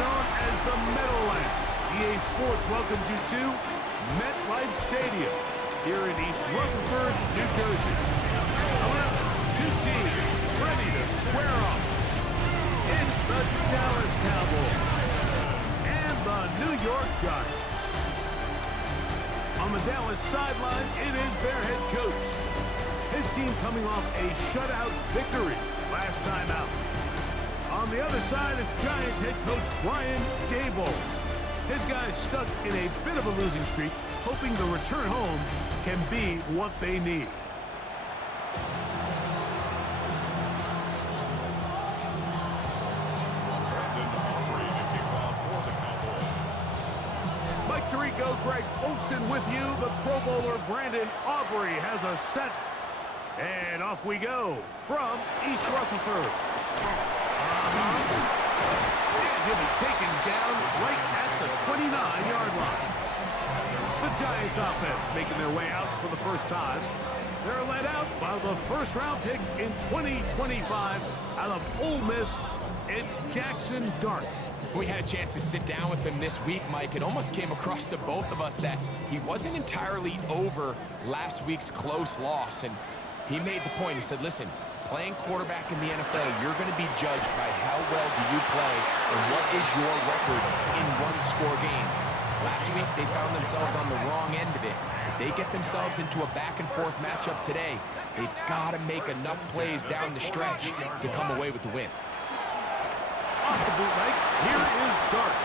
known as the Meadowlands. EA Sports welcomes you to MetLife Stadium here in East Rutherford, New Jersey. Coming up, two teams ready to square off. It's the Dallas Cowboys and the New York Giants. On the Dallas sideline, it is their head coach. His team coming off a shutout victory last time out. On the other side, it's Giants head coach Brian Daboll. His guys stuck in a bit of a losing streak, hoping the return home can be what they need. Mike Tirico, Greg Olsen with you. The Pro Bowler Brandon Aubrey has a set. And off we go from East Rutherford. And he'll be taken down right at the 29-yard line. The Giants offense making their way out for the first time. They're led out by the first-round pick in 2025 out of Ole Miss. It's Jackson Dart. We had a chance to sit down with him this week, Mike. It almost came across to both of us that he wasn't entirely over last week's close loss. And he made the point. He said, listen, playing quarterback in the NFL, you're going to be judged by how well do you play and what is your record in one-score games. Last week, they found themselves on the wrong end of it. If they get themselves into a back-and-forth matchup today, they've got to make enough plays down the stretch to come away with the win. Off the bootleg, here is Dart.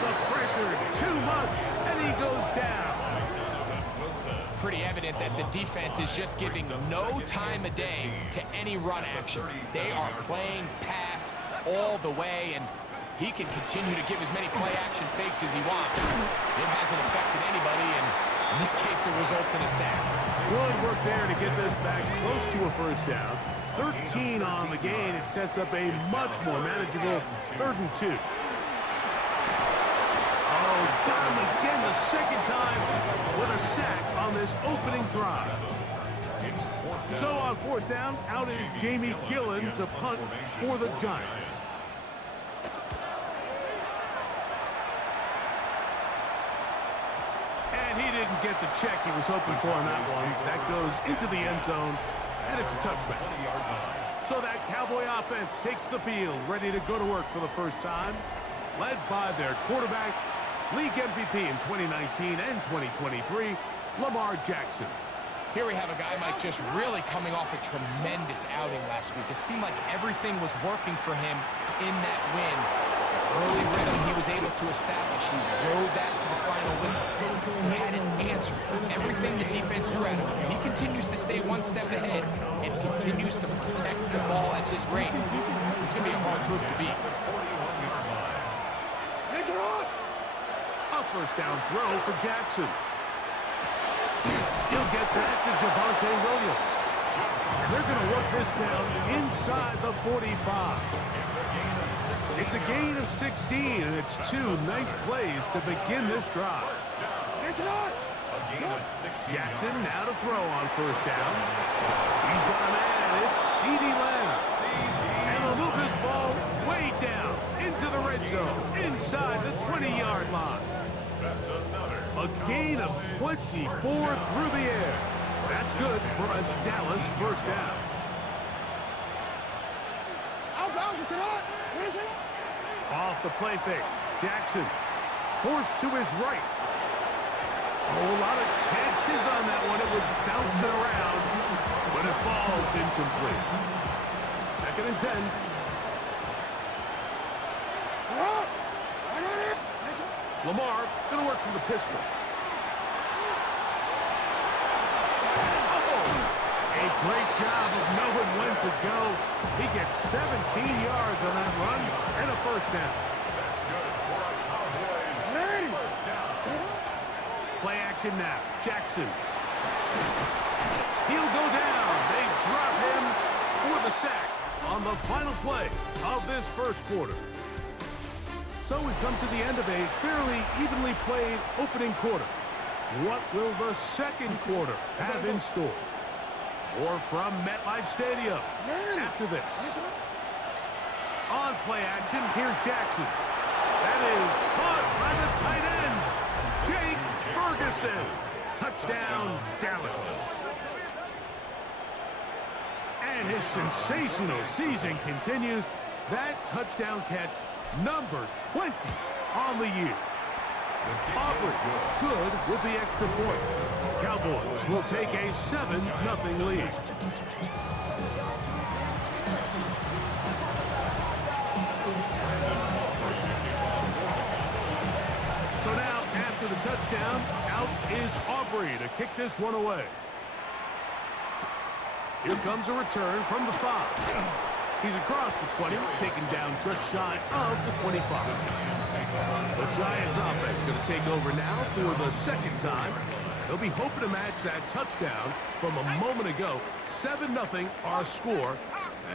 The pressure, too much, and he goes down. Pretty evident that the defense is just giving no time of day to any run actions. They are playing pass all the way, and he can continue to give as many play-action fakes as he wants. It hasn't affected anybody, and in this case, it results in a sack. Good work there to get this back close to a first down. 13 on the gain. It sets up a much more manageable 3rd and 2. Oh, got him again the second time with a sack on this opening drive. So on 4th down, out is Jamie Gillen to punt for the Giants. And he didn't get the check he was hoping for on that one. That goes into the end zone, and it's a touchback. So that Cowboy offense takes the field, ready to go to work for the first time, led by their quarterback, league MVP in 2019 and 2023, Lamar Jackson. Here we have a guy, Mike, just really coming off a tremendous outing last week. It seemed like everything was working for him in that win. Early rhythm he was able to establish. He rode that to the final whistle. He had an answer for everything the defense threw at him. He continues to stay one step ahead and continues to protect the ball at this rate. It's going to be a hard group to beat. A first down throw for Jackson. He'll get that to Javonte Williams. And they're going to work this down inside the 45. It's a gain of 16, and it's 2 nice plays to begin this drive. Jackson now to throw on first down. He's got a man. It's CeeDee Lamb. And he'll move this ball way down into the red zone, inside the 20-yard line. A gain of 24 through the air. That's good for a Dallas first down. Off the play fake, Jackson forced to his right. Oh, a lot of chances on that one. It was bouncing around, but it falls incomplete. 2nd and 10. Lamar going to work from the pistol. A great job of knowing when to go. He gets 17 yards on that run and a first down. Play action now. Jackson. He'll go down. They drop him for the sack on the final play of this first quarter. So we've come to the end of a fairly evenly played opening quarter. What will the second quarter have in store? More from MetLife Stadium after this. On play action, here's Jackson. That is caught by the tight end, Jake Ferguson. Touchdown, Dallas. And his sensational season continues. That touchdown catch, number 20 on the year. Aubrey, good with the extra points. Cowboys will take a 7-0 lead. So now, after the touchdown, out is Aubrey to kick this one away. Here comes a return from the 5. He's across the 20, taken down just shy of the 25. The Giants offense going to take over now for the second time. They'll be hoping to match that touchdown from a moment ago. 7-0 our score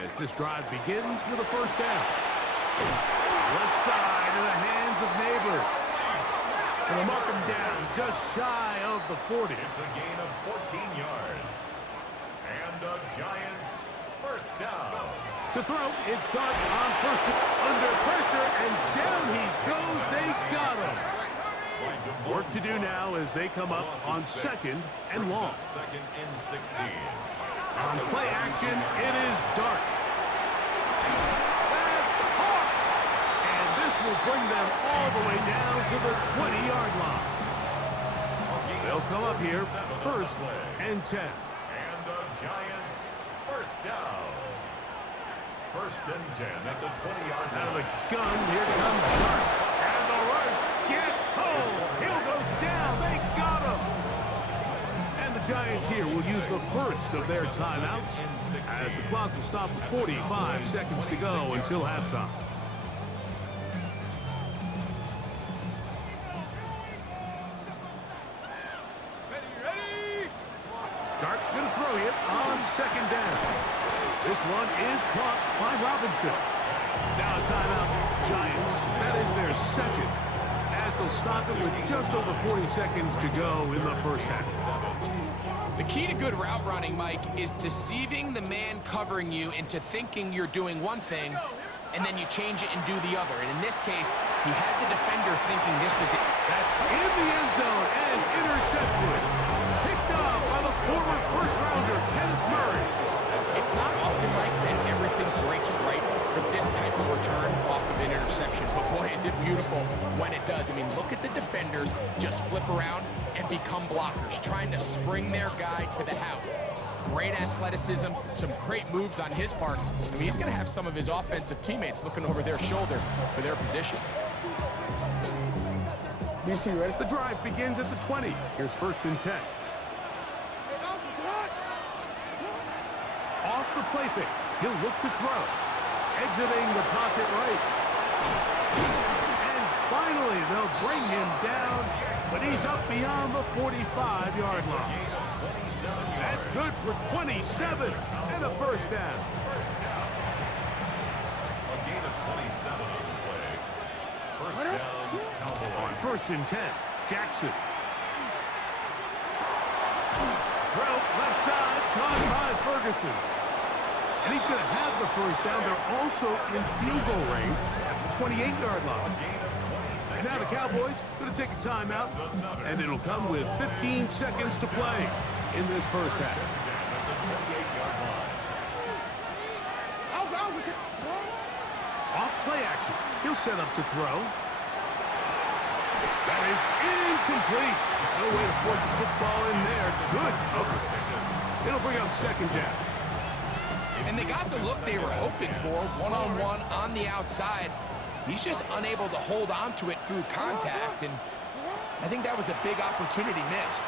as this drive begins with a first down. Left side in the hands of Neighbor. And they'll mark him down just shy of the 40. It's a gain of 14 yards. And the Giants first down. To throw, it's Dart on first under pressure, and down he goes. They got him. Work to do now as they come up on 2nd and long. 2nd and 16. On play action, it is Dart. That's caught. And this will bring them all the way down to the 20-yard line. They'll come up here 1st and 10. And the Giants first down. 1st and 10 at the 20-yard line. Out of the gun, here comes Dart. And the rush gets home. Hill goes down. They got him. And the Giants here will use the first of their timeouts as the clock will stop with 45 seconds to go until halftime. Dart going to throw it on 2nd down. This one is caught by Robinson. Now a timeout, Giants. That is their 2nd, as they'll stop it with just over 40 seconds to go in the first half. The key to good route running, Mike, is deceiving the man covering you into thinking you're doing one thing, and then you change it and do the other. And in this case, he had the defender thinking this was it. That's in the end zone and intercepted. Picked up by the former first-rounder, Kenneth Murray. It's not often, Mike, that everything breaks right for this type of return off of an interception. But boy, is it beautiful when it does. I mean, look at the defenders just flip around and become blockers, trying to spring their guy to the house. Great athleticism, some great moves on his part. I mean, he's going to have some of his offensive teammates looking over their shoulder for their position. DC, ready? The drive begins at the 20. Here's 1st and 10. Off the play fake, he'll look to throw. Exiting the pocket right. And finally, they'll bring him down, but he's up beyond the 45-yard line. That's good for 27 and a first down. A gain of 27 on the play. First down, Cowboys. On 1st and 10, Jackson. Throw left side, caught by Ferguson. And he's going to have the first down. They're also in field goal range at the 28-yard line. And now the Cowboys going to take a timeout, and it'll come with 15 seconds to play in this first half. Off play action. He'll set up to throw. That is incomplete. No way to force the football in there. Good coverage. It'll bring up 2nd down. And they got the look they were hoping for, one-on-one on the outside. He's just unable to hold on to it through contact, and I think that was a big opportunity missed.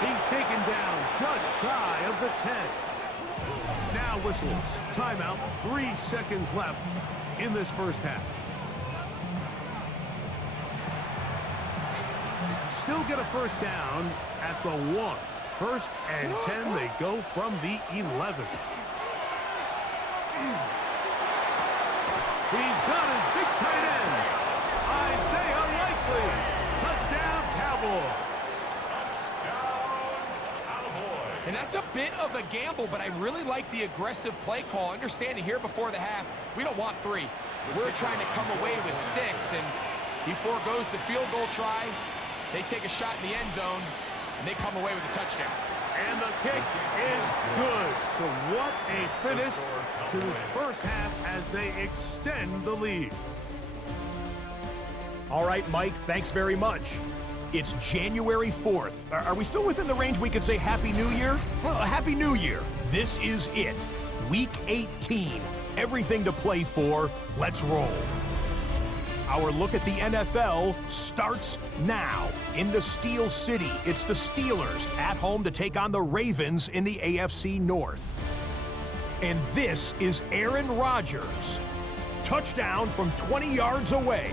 He's taken down just shy of the 10. Now whistles. Timeout. 3 seconds left in this first half. Still get a first down at the 1. 1st and 10, they go from the 11. He's got his big tight end, Isaiah Likely. Touchdown, Cowboys. Touchdown, Cowboys. And that's a bit of a gamble, but I really like the aggressive play call. Understanding here before the half, we don't want 3. We're trying to come away with 6, and he foregoes the field goal try. They take a shot in the end zone, and they come away with a touchdown. And the kick is good. So what a finish to this first half as they extend the lead. All right, Mike, thanks very much. It's January 4th. Are we still within the range we could say Happy New Year? Well, Happy New Year. This is it. Week 18. Everything to play for. Let's roll. Our look at the NFL starts now. In the Steel City, it's the Steelers at home to take on the Ravens in the AFC North. And this is Aaron Rodgers. Touchdown from 20 yards away.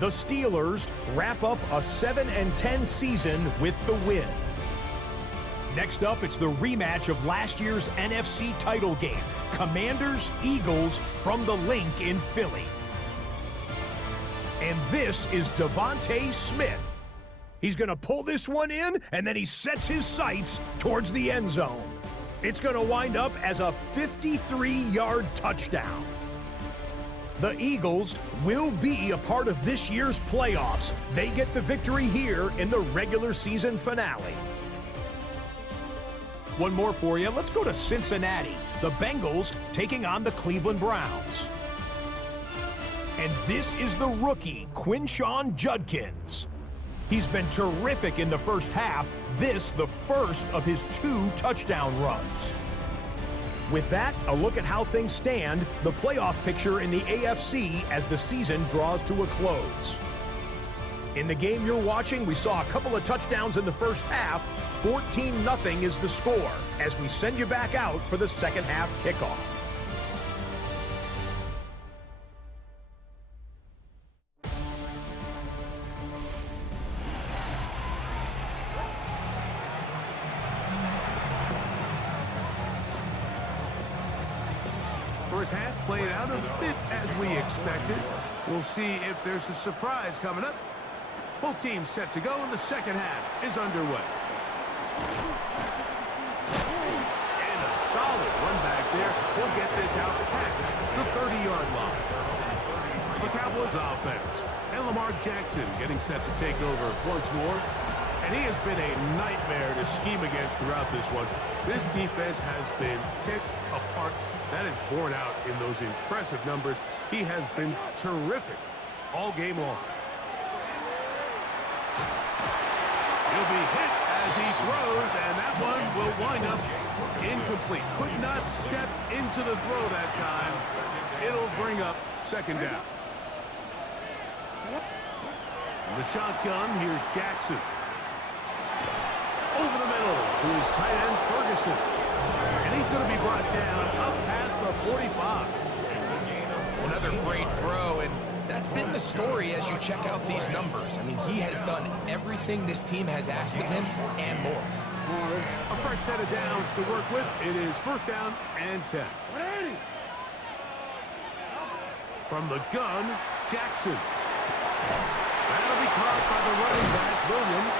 The Steelers wrap up a 7-10 season with the win. Next up, it's the rematch of last year's NFC title game. Commanders-Eagles from the Link in Philly. And this is Devontae Smith. He's going to pull this one in, and then he sets his sights towards the end zone. It's going to wind up as a 53-yard touchdown. The Eagles will be a part of this year's playoffs. They get the victory here in the regular season finale. One more for you. Let's go to Cincinnati. The Bengals taking on the Cleveland Browns. And this is the rookie, Quinshon Judkins. He's been terrific in the first half. This, the first of his 2 touchdown runs. With that, a look at how things stand, the playoff picture in the AFC as the season draws to a close. In the game you're watching, we saw a couple of touchdowns in the first half. 14-0 is the score as we send you back out for the second half kickoff. First half played out a bit as we expected. We'll see if there's a surprise coming up. Both teams set to go, and the second half is underway. And a solid run back there. He'll get this out past the 30-yard line. The Cowboys offense. And Lamar Jackson getting set to take over once more. And he has been a nightmare to scheme against throughout this one. This defense has been picked apart. That is borne out in those impressive numbers. He has been terrific all game long. He'll be hit as he throws, and that one will wind up incomplete. Could not step into the throw that time. It'll bring up second down. In the shotgun, here's Jackson. Over the middle to his tight end, Ferguson. And he's going to be brought down up past the 45. Another great throw, and that's been the story as you check out these numbers. I mean, he has done everything this team has asked of him and more. A fresh set of downs to work with. It is first down and 10. From the gun, Jackson. That'll be caught by the running back, Williams.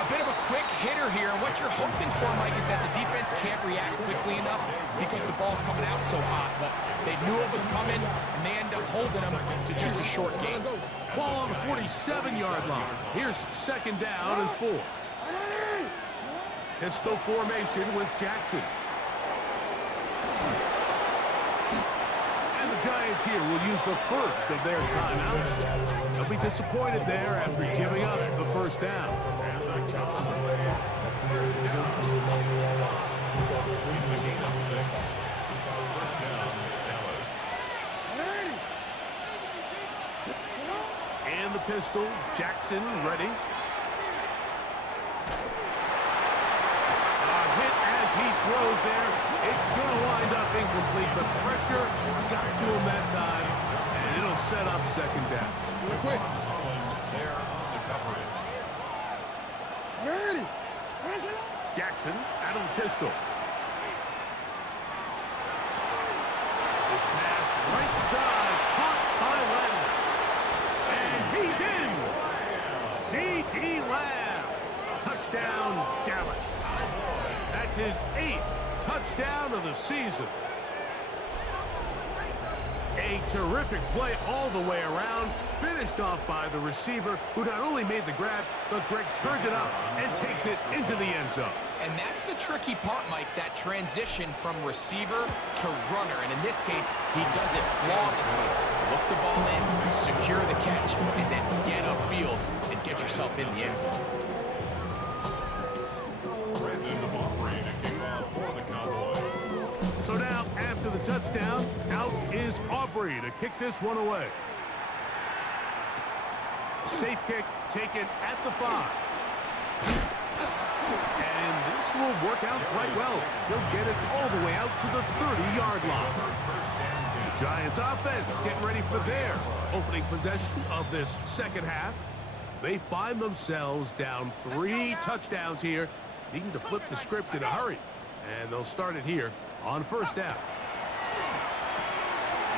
A bit of a quick hitter here. What you're hoping for, Mike, is that the defense can't react quickly enough because the ball's coming out so hot. But they knew it was coming, and they end up holding them to just a short game. Ball on the 47-yard line. Here's second down and 4. Pistol formation with Jackson. And the Giants here will use the first of their timeouts. They'll be disappointed there after giving up the first down. And the pistol, Jackson ready. A hit as he throws there. It's going to wind up incomplete. The pressure got to him that time, and it'll set up second down. Quick. There on the coverage. Jackson out of the pistol. This pass right side, caught by Lamb. And he's in. C.D. Lamb. Touchdown, That's his 8th touchdown of the season. A terrific play all the way around, finished off by the receiver, who not only made the grab, but Greg turned it up and takes it into the end zone. And that's the tricky part, Mike, that transition from receiver to runner. And in this case, he does it flawlessly. Look the ball in, secure the catch, and then get upfield and get yourself in the end zone. So now, after the touchdown, out is Aubrey to kick this one away. Safe kick taken at the 5. And this will work out quite well. He'll get it all the way out to the 30-yard line. The Giants offense getting ready for their opening possession of this second half. They find themselves down 3 touchdowns here, needing to flip the script in a hurry. And they'll start it here on first down.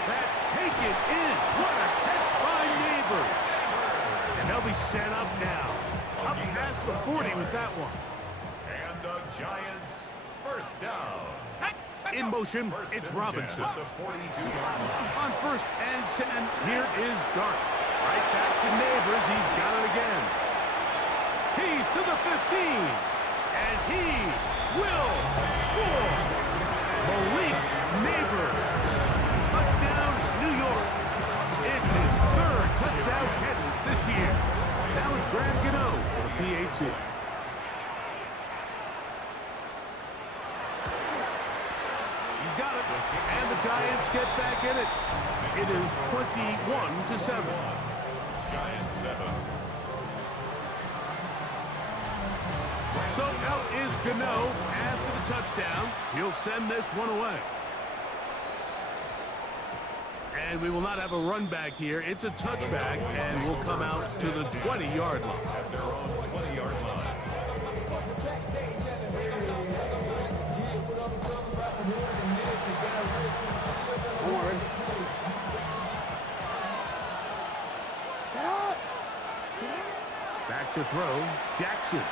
That's taken in. What a catch by Neighbors. And they'll be set up now. Up past the 40 with that one. And the Giants first down. In motion, it's Robinson. On first and 10, here is Dart. Right back to Neighbors. He's got it again. He's to the 15. And he will score. Malik Neighbors. Touchdown, New York. It's his 3rd touchdown catch this year. Now it's Graham Gano for the PAT. He's got it. And the Giants get back in it. It is 21-7. Giants 7. So out is Gano after the touchdown. He'll send this one away. And we will not have a run back here. It's a touchback, and we'll come out to the 20-yard line. At their own 20-yard line. Back to throw, Jackson.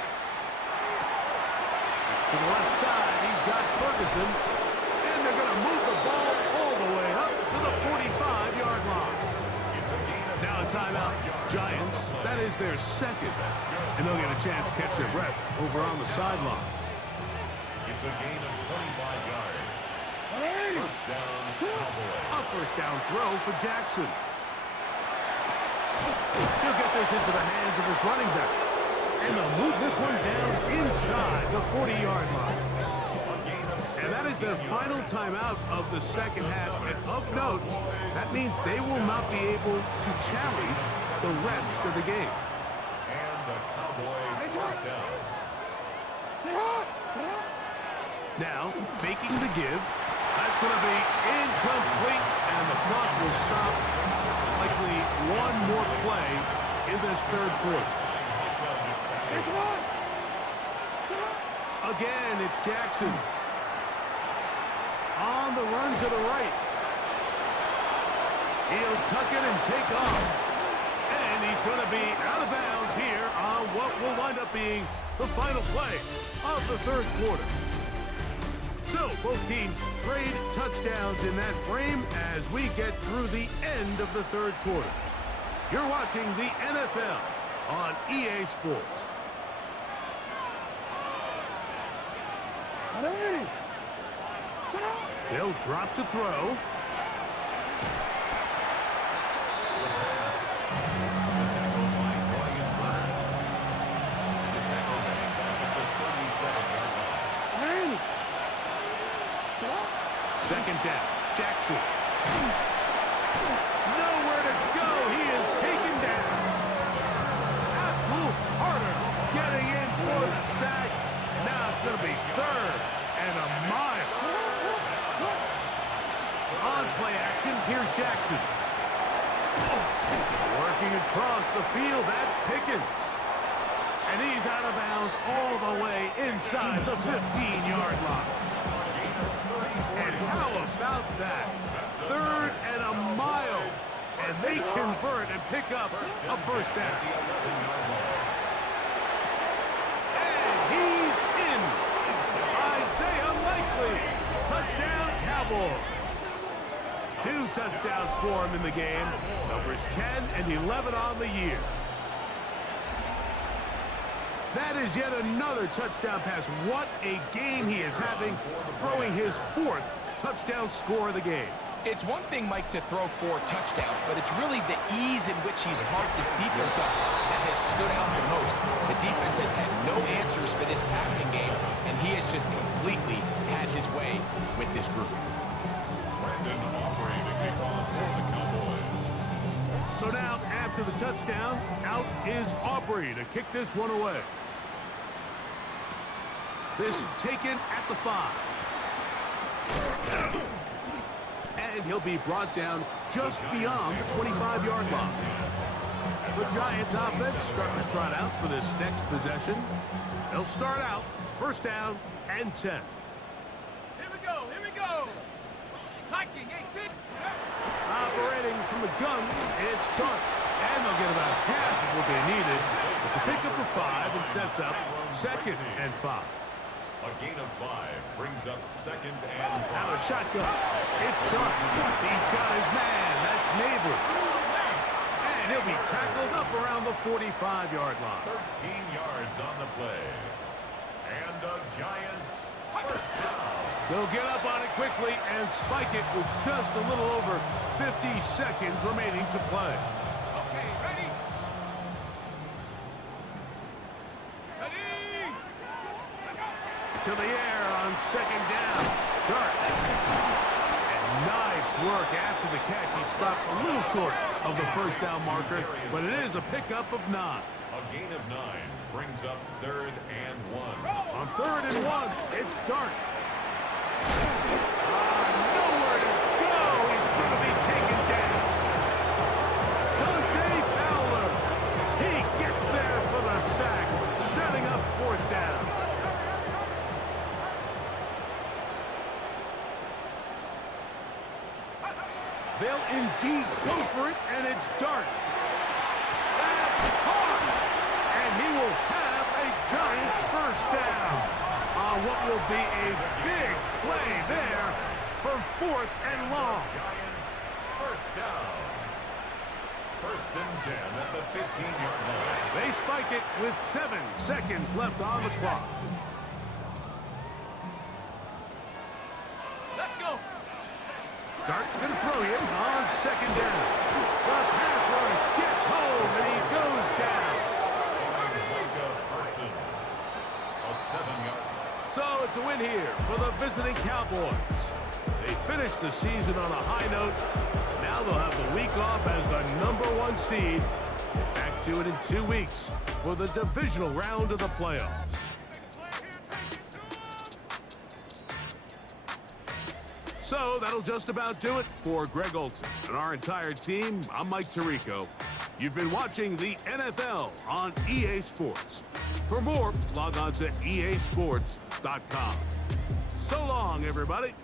To the left side, he's got Ferguson. And they're going to move the ball all the way up to the 45-yard line. Now a timeout. Giants, that is their 2nd. And they'll get a chance to catch their breath over on the sideline. It's a gain of 25 yards. First down, Cowboys. A first down throw for Jackson. He'll get this into the hands of his running back. And they'll move this one down inside the 40-yard line. And that is their final timeout of the second half. And of note, that means they will not be able to challenge the rest of the game. And the Cowboys first down. Now, faking the give. That's going to be incomplete. And the clock will stop. Likely one more play in this 3rd quarter. Again, it's Jackson. On the run to the right. He'll tuck it and take off. And he's going to be out of bounds here on what will wind up being the final play of the 3rd quarter. So, both teams trade touchdowns in that frame as we get through the end of the 3rd quarter. You're watching the NFL on EA Sports. They'll drop to throw. Second down, Jackson. Nowhere to go. He is taken down. Abdul Carter getting in for the sack. Now it's going to be 3rd and a mile. On play action, here's Jackson. Working across the field, that's Pickens. And he's out of bounds all the way inside the 15-yard line. And how about that? 3rd and a mile. And they convert and pick up a first down. And he's in. touchdowns for him in the game. Numbers 10 and 11 on the year. That is yet another touchdown pass. What a game he is having, throwing his 4th touchdown score of the game. It's one thing, Mike, to throw 4 touchdowns, but it's really the ease in which he's carved this defense up that has stood out the most. The defense has had no answers for this passing game, and he has just completely had his way with this group. Brandon Aubrey to kick off for the Cowboys. So now, after the touchdown, out is Aubrey to kick this one away. This taken at the 5. And he'll be brought down just beyond the 25-yard line. The Giants offense starting to trot out for this next possession. They'll start out first down and 10. Here we go, here we go. Hiking, 18. Operating from the gun, it's Dark. And they'll get about half of what they needed. It's a pickup of 5 and sets up 2nd and 5. A gain of 5 brings up 2nd and 5. Now a shotgun. It's Dark. He's got his man. That's Neighbors. And he'll be tackled up around the 45-yard line. 13 yards on the play. And the Giants first down. They'll get up on it quickly and spike it with just a little over 50 seconds remaining to play. Okay, ready? Ready? To the air on 2nd down. Dark. And nice work after the catch. He stopped a little short of the first down marker, but it is a pickup of 9. A gain of 9 brings up 3rd and 1. On 3rd and 1, it's Dark. Nowhere to go. He's going to be taken down. Dante Fowler. He gets there for the sack, setting up 4th down. They'll indeed go for it, and it's Dark. That's caught. And he will have a Giants first down on what will be a big play there for 4th and long. Giants first down. 1st and 10 at the 15-yard line. They spike it with 7 seconds left on the clock. Let's go. Dark going to throw him on 2nd down. The pass rush gets home, and he goes down. A 7-yard. So it's a win here for the visiting Cowboys. They finished the season on a high note. Now they'll have the week off as the #1 seed. Get back to it in 2 weeks for the divisional round of the playoffs. So that'll just about do it for Greg Olson and our entire team. I'm Mike Tirico. You've been watching the NFL on EA Sports. For more, log on to easports.com. So long, everybody.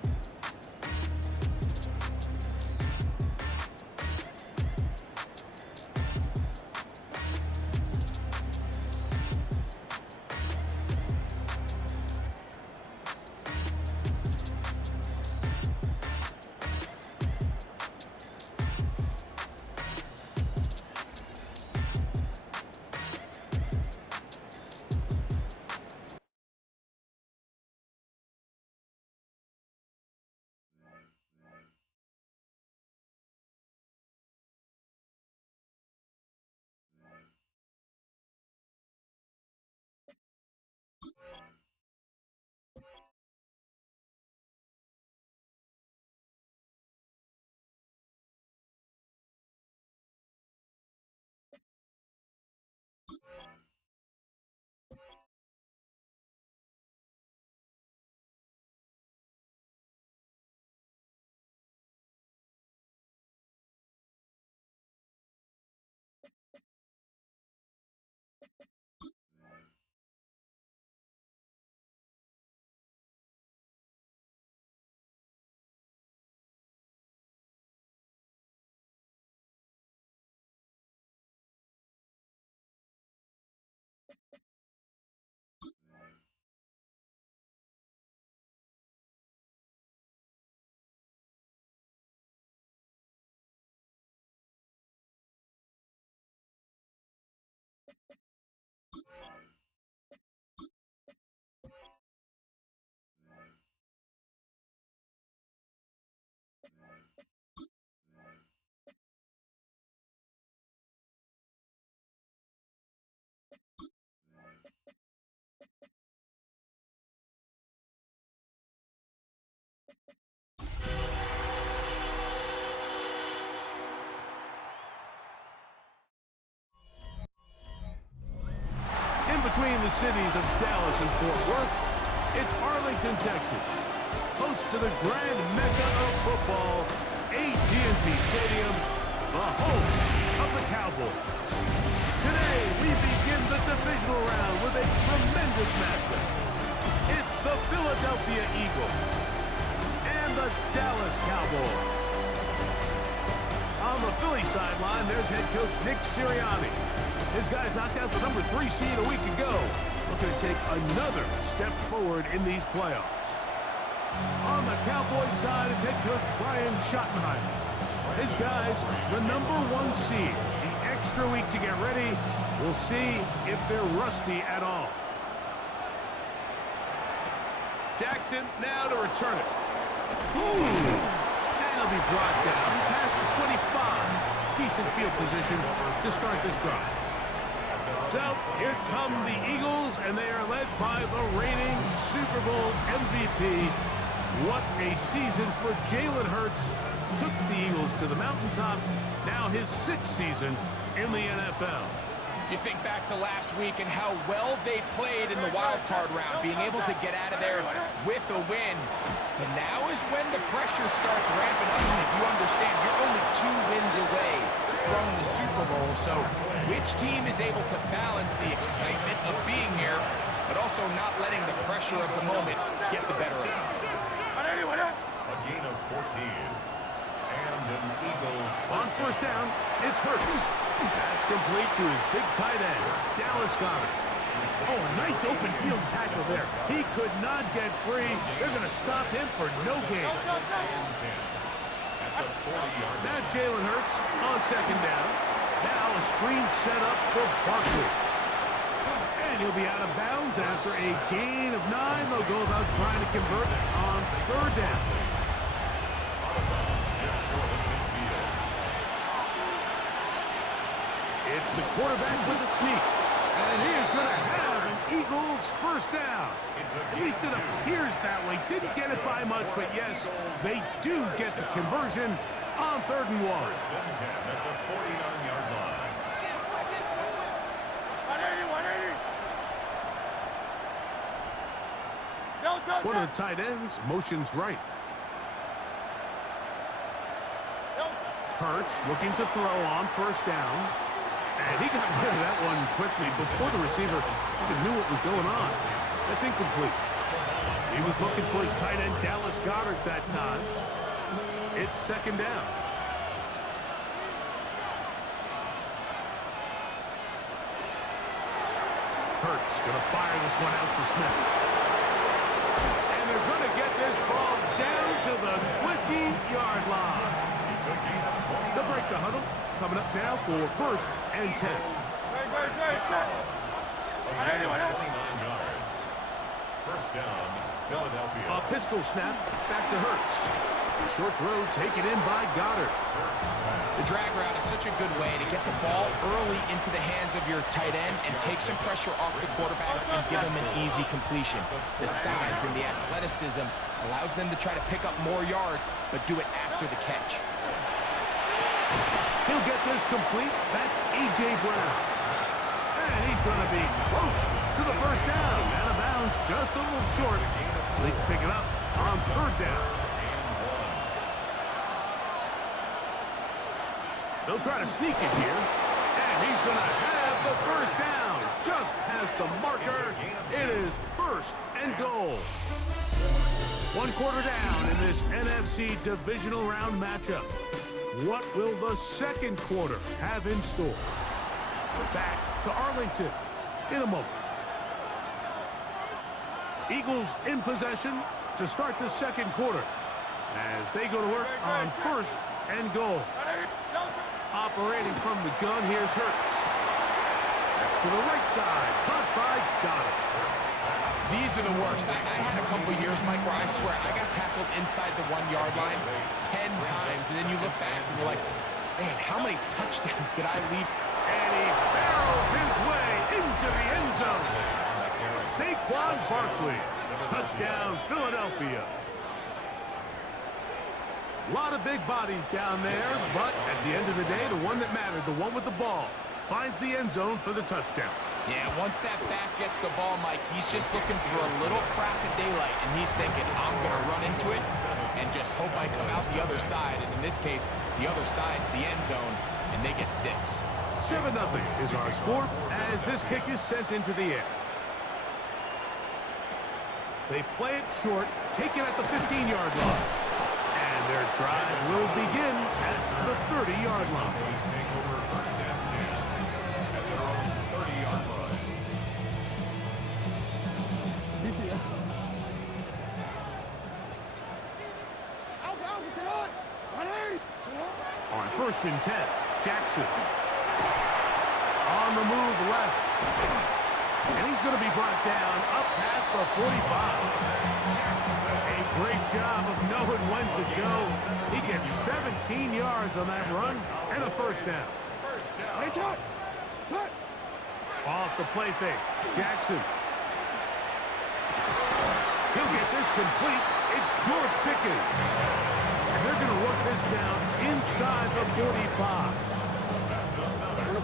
In between the cities of Dallas and Fort Worth, it's Arlington, Texas, host to the grand mecca of football, AT&T Stadium, the home of the Cowboys. Today, we begin the divisional round with a tremendous matchup. It's the Philadelphia Eagles and the Dallas Cowboys. On the Philly sideline, there's head coach Nick Sirianni. His guys knocked out the number 3 seed a week ago, looking to take another step forward in these playoffs. On the Cowboys side, it's head coach Brian Schottenheimer. His guys, the number 1 seed, the extra week to get ready. We'll see if they're rusty at all. Jackson now to return it. That'll be brought down past the 25. Decent field position to start this drive. So, here come the Eagles, and they are led by the reigning Super Bowl MVP. What a season for Jalen Hurts. Took the Eagles to the mountaintop. Now his 6th season in the NFL. You think back to last week and how well they played in the wild card round, being able to get out of there with a win. But now is when the pressure starts ramping up. You understand you're only 2 wins away from the Super Bowl. So which team is able to balance the excitement of being here, but also not letting the pressure of the moment get the better of them? A gain of 14. And an Eagle. On first down, it's Hurts. That's complete to his big tight end, Dallas Goedert. Oh, a nice open field tackle there. He could not get free. They're going to stop him for no gain. Now Jalen Hurts on second down. Now a screen set up for Barkley. And he'll be out of bounds after a gain of 9. They'll go about trying to convert on third down. It's the quarterback with a sneak. And he is going to have an Eagles first down. At least it appears that way. Didn't get it by much, but yes, they do get the conversion on 3rd and 1. First and 10 at the 49-yard line. One of the tight ends motions right. Hurts looking to throw on first down. And he got rid of that one quickly before the receiver even knew what was going on. That's incomplete. He was looking for his tight end, Dallas Goedert, that time. It's second down. Hurts going to fire this one out to Smith. And they're going to get this ball down to the 20-yard line. They'll break the huddle. Coming up now for 1st and 10. First down, Philadelphia. A pistol snap back to Hurts. A short throw taken in by Goedert. The drag route is such a good way to get the ball early into the hands of your tight end and take some pressure off the quarterback and give him an easy completion. The size and the athleticism allows them to try to pick up more yards, but do it after the catch. He'll get this complete. That's A.J. Brown. And he's going to be close to the first down. Out of bounds, just a little short. They can pick it up on 3rd down. They'll try to sneak it here. And he's going to have the first down. Just past the marker. It is 1st and goal. 1 quarter down in this NFC divisional round matchup. What will the 2nd quarter have in store? We're back to Arlington in a moment. Eagles in possession to start the 2nd quarter as they go to work on 1st and goal. Operating from the gun, here's Hurts. That's to the right side. Caught by Goddard. These are the worst. I had a couple years, Mike, where I swear I got tackled inside the 1-yard line 10 times, and then you look back and you're like, man, how many touchdowns did I leave? And he barrels his way into the end zone. Saquon Barkley. Touchdown, Philadelphia. A lot of big bodies down there, but at the end of the day, the one that mattered, the one with the ball, finds the end zone for the touchdown. Yeah, once that back gets the ball, Mike, he's just looking for a little crack of daylight, and he's thinking, I'm going to run into it and just hope I come out the other side. And in this case, the other side's the end zone, and they get 6. 7-0 is our score as this kick is sent into the air. They play it short, take it at the 15-yard line. And their drive will begin at the 30-yard line. Take over first and 10 at their own 30-yard line. On first and 10, Jackson. On the move left. And he's going to be brought down up past the 45. A great job of knowing when to go. He gets 17 yards on that run and a first down. Off the play fake, Jackson. He'll get this complete. It's George Pickens. And they're going to work this down inside the 45.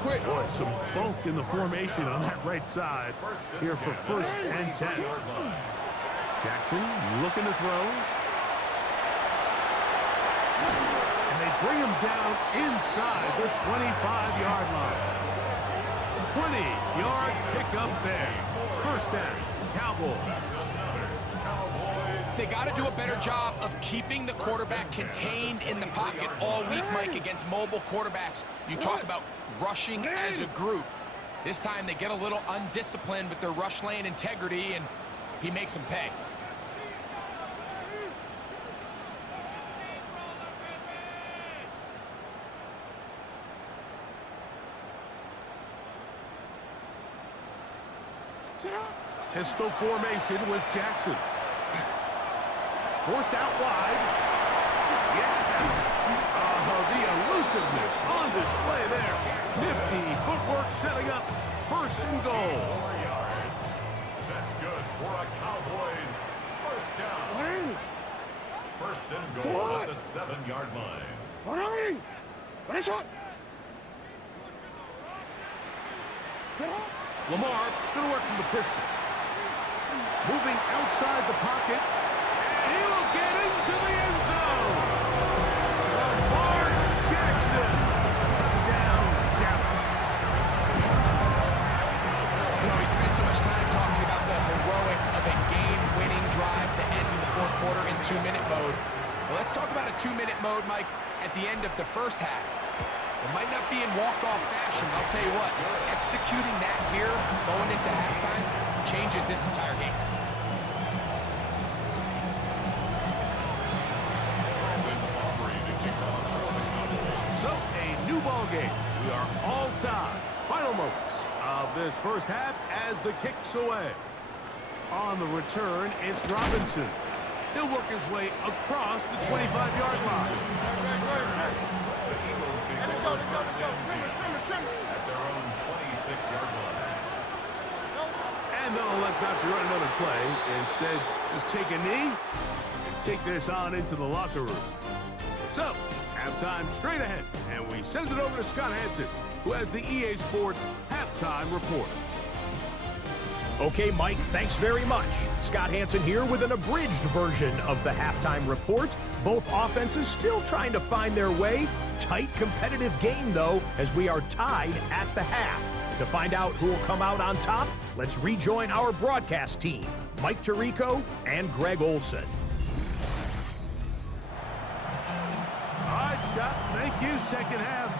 Boy, some bulk in the formation on that right side here for first and 10. Jackson looking to throw. And they bring him down inside the 25-yard line. 20-yard pickup there. First down, Cowboys. They got to do a better job of keeping the quarterback contained in the pocket all week, Mike, against mobile quarterbacks. You talk about rushing as a group. This time they get a little undisciplined with their rush lane integrity, and he makes them pay. Pistol formation with Jackson. Forced out wide. Yeah. The elusiveness on display there. Nifty footwork setting up first and goal. 4 yards. That's good for a Cowboys first down. First and goal at the 7-yard line. Lamar going to work from the pistol. Moving outside the pocket. And he will get into the end zone. Lamar Jackson. Touchdown, Dallas. You know, we spent so much time talking about the heroics of a game-winning drive to end in the fourth quarter in 2-minute mode. Well, let's talk about a 2-minute mode, Mike, at the end of the first half. It might not be in walk-off fashion, but I'll tell you what, executing that here, going into halftime, changes this entire game. So, a new ball game. We are all tied. Final moments of this first half as the kick's away. On the return, it's Robinson. He'll work his way across the 25-yard line. At their own 26-yard line. And they'll let Dr. run another play. Instead, just take a knee and take this on into the locker room. So, halftime straight ahead, and we send it over to Scott Hanson, who has the EA Sports halftime report. Okay, Mike, thanks very much. Scott Hanson here with an abridged version of the halftime report. Both offenses still trying to find their way. Tight competitive game, though, as we are tied at the half. To find out who will come out on top, let's rejoin our broadcast team, Mike Tirico and Greg Olson. All right, Scott, thank you. Second half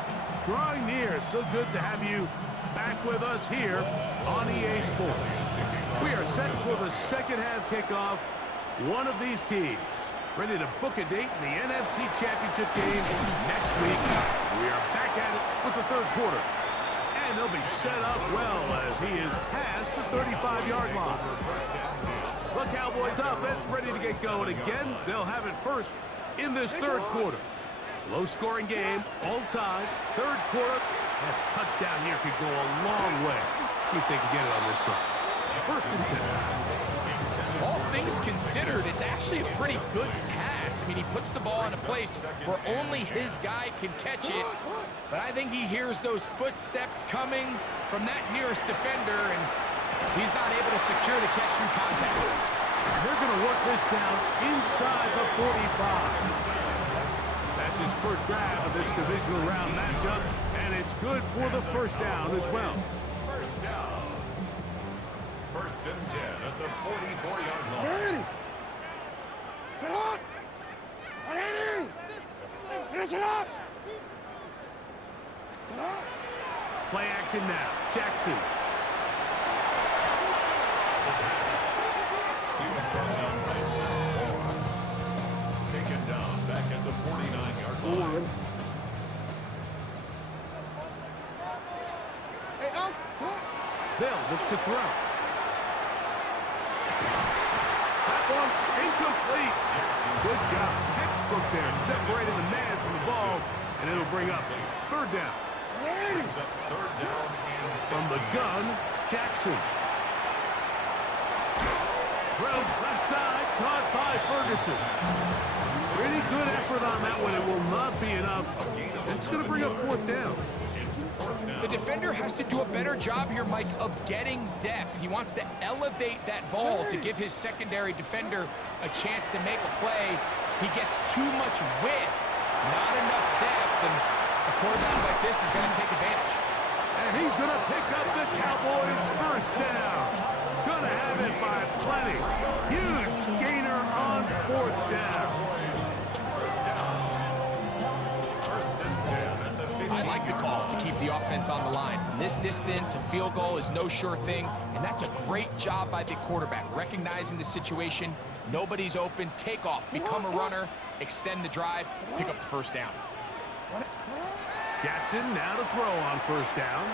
drawing near. So good to have you back with us here on EA Sports. We are set for the second half kickoff. One of these teams ready to book a date in the NFC Championship game next week. We are back at it with the third quarter. And And they'll be set up well as he is past the 35-yard line. The Cowboys offense ready to get going again. They'll have it first in this third quarter. Low-scoring game, all time. Third quarter, that touchdown here could go a long way. See if they can get it on this drive. First and 10. All things considered, it's actually a pretty good pass. I mean, he puts the ball in a place where only his guy can catch it. But I think he hears those footsteps coming from that nearest defender, and he's not able to secure the catch through contact. They're going to work this down inside the 45. That's his first grab of this divisional round matchup, and it's good for the first down as well. First down. First and 10 at the 44-yard line. Play action now. Jackson. He was brought down by Lamar. Taken down back at the 49-yard line. They'll look to throw. That one incomplete. Good job. Textbook there, separating the man from the ball, and it'll bring up third down. Brings up third down and From the gun, Jackson. Throw left side, caught by Ferguson. Pretty good effort on that one. It will not be enough. It's going to bring up fourth down. The defender has to do a better job here, Mike, of getting depth. He wants to elevate that ball to give his secondary defender a chance to make a play. He gets too much width, not enough depth, and a quarterback like this is going to take advantage. And he's going to pick up the Cowboys' first down. Going to have it by plenty. Huge gainer on fourth down. First and 10 at the 50. I like the call to keep the offense on the line. From this distance, a field goal is no sure thing, and that's a great job by the quarterback, recognizing the situation. Nobody's open. Take off, become a runner, extend the drive, pick up the first down. Jackson now to throw on first down.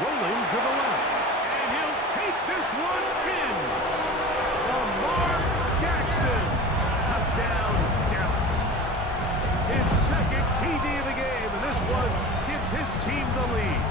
Rolling to the left. And he'll take this one in. Lamar Jackson. Touchdown, Dallas. His second TD of the game, and this one gives his team the lead.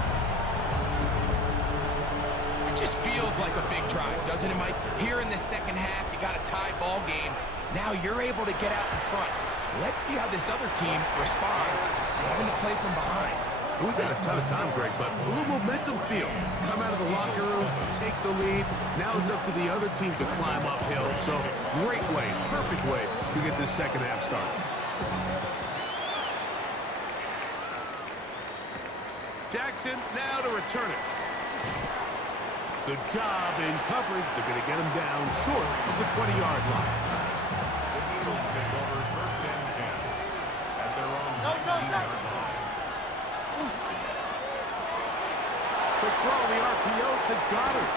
It just feels like a big drive, doesn't it, Mike? Here in the second half, you got a tie ball game. Now you're able to get out in front. Let's see how this other team responds, having to play from behind. We've got a ton of time, Greg, but a little momentum feel. Come out of the locker room, take the lead. Now it's up to the other team to climb uphill. So great way, perfect way to get this second half started. Jackson now to return it. Good job in coverage. They're going to get him down short of the 20-yard line. The Eagles take over first and 10 at their own 19-yard line. They throw the RPO to Goddard.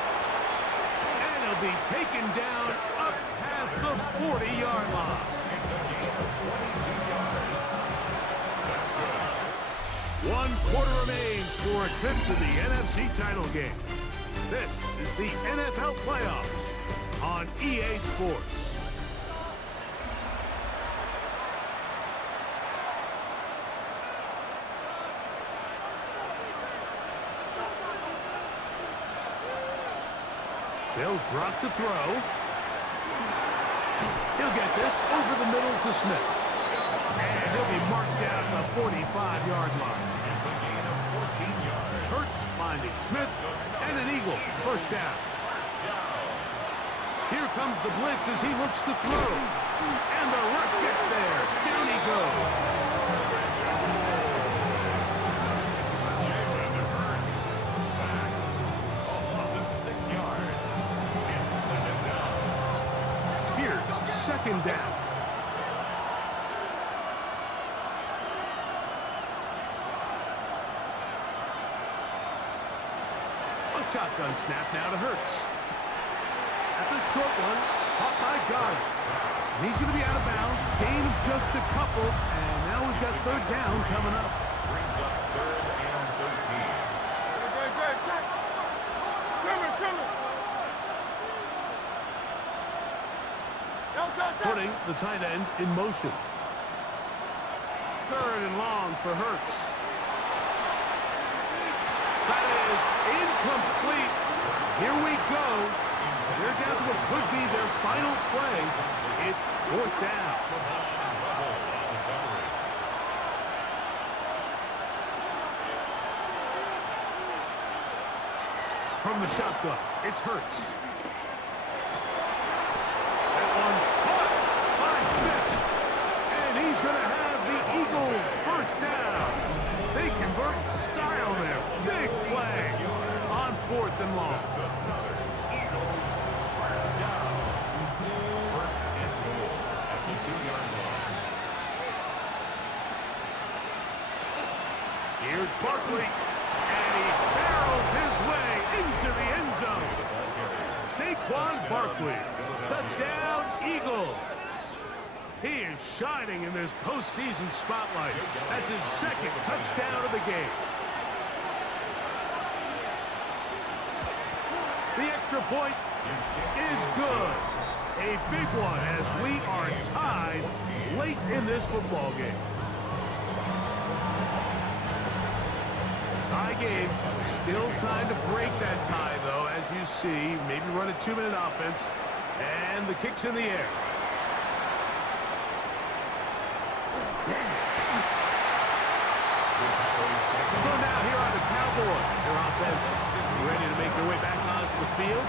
And he'll be taken down up past the 40-yard line. It's a gain of 22 yards. That's good. 1 quarter remains for a trip to the NFC title game. This is the NFL playoffs on EA Sports. They'll drop to throw. He'll get this over the middle to Smith. And he'll be marked down at the 45-yard line. It's a gain of 14 yards. Hurts finding Smith and an Eagle. First down. Here comes the blitz as he looks to throw. And the rush gets there. Down he goes. Jalen Hurts sacked. A loss of 6 yards. It's second down. Here's second down. A shotgun snap now to Hurts. That's a short one, caught by Goddard. And he's going to be out of bounds. Gain of just a couple, and now we've got third down coming up. Brings up third and 13. Putting the tight end in motion. 3rd and long for Hurts. That is incomplete. Here we go. They're down to what could be their final play. It's 4th down. From the shotgun, it's Hurts. That one caught by Smith. And he's going to have the Eagles 1st down. They convert in style there. Big play on 4th and long. Eagles 1st down. 1st and goal at the 2-yard line. Here's Barkley. And he barrels his way into the end zone. Saquon Barkley. Touchdown, Eagles. He is shining in this postseason spotlight. That's his 2nd touchdown of the game. The extra point is good. A big one as we are tied late in this football game. Tie game. Still time to break that tie, though, as you see. Maybe run a 2-minute offense. And the kick's in the air. So now here are the Cowboys. Their offense ready to make their way back onto the field.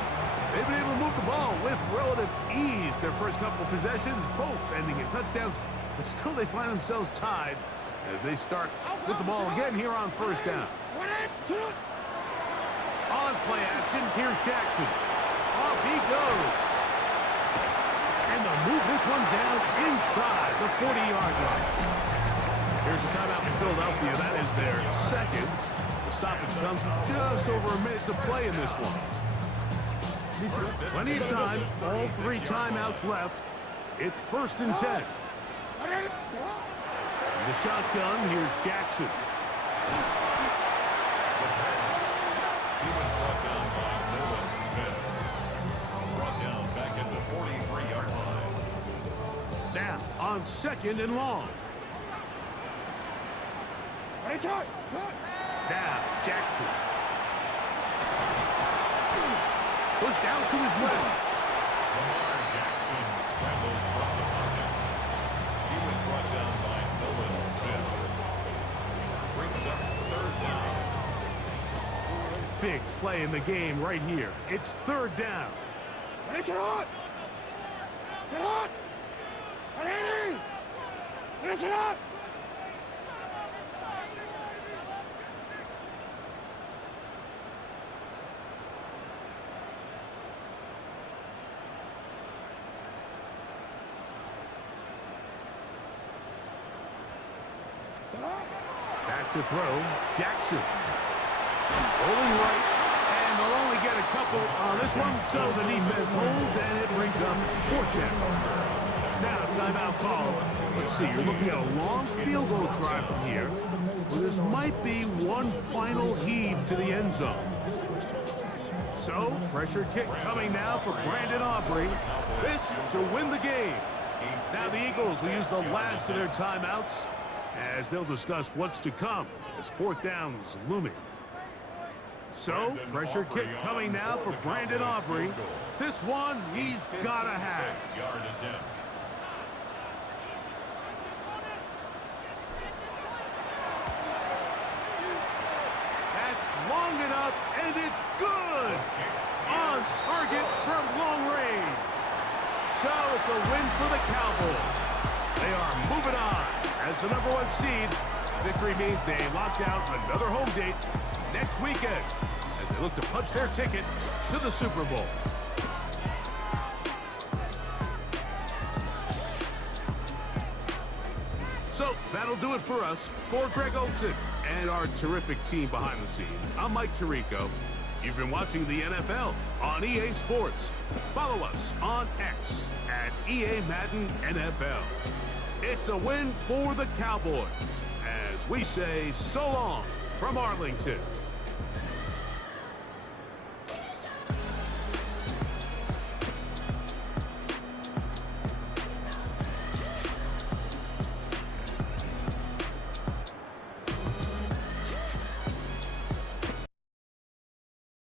They've been able to move the ball with relative ease. Their first couple of possessions, both ending in touchdowns. But still they find themselves tied as they start with the ball again here on 1st down. On play action, here's Jackson. Off he goes. And they'll move this one down inside the 40-yard line. Here's a timeout for Philadelphia. That is their 2nd. The stoppage comes with just over a minute to play in this one. Plenty of time. All 3 timeouts left. It's 1st and 10. In the shotgun, here's Jackson. The pass. He was brought down by Nolan Smith. Brought down back at the 43-yard line. Now on 2nd and long. Now Jackson. Pushed out to his left. Lamar Jackson scrambles from the pocket. He was brought down by Nolan Smith. Brings up 3rd down. Big play in the game right here. It's 3rd down. Back to throw, Jackson. Rolling right, and they'll only get a couple on this one, so the defense holds, and it brings up 4th down. Now, timeout call. Let's see, you're looking at a long field goal try from here. Well, this might be one final heave to the end zone. So, pressure kick coming now for Brandon Aubrey. This to win the game. Now the Eagles will use the last of their timeouts as they'll discuss what's to come as 4th down is looming. So, pressure kick coming now for Brandon Aubrey. This one he's got to have. 6-yard attempt. That's long enough, and it's good! On target from long range. So, it's a win for the Cowboys. They are moving on as the #1 seed. Victory means they locked out another home date next weekend as they look to punch their ticket to the Super Bowl. So that'll do it for us. For Greg Olson and our terrific team behind the scenes, I'm Mike Tirico. You've been watching the NFL on EA Sports. Follow us on X at EA Madden NFL. It's a win for the Cowboys as we say so long from Arlington.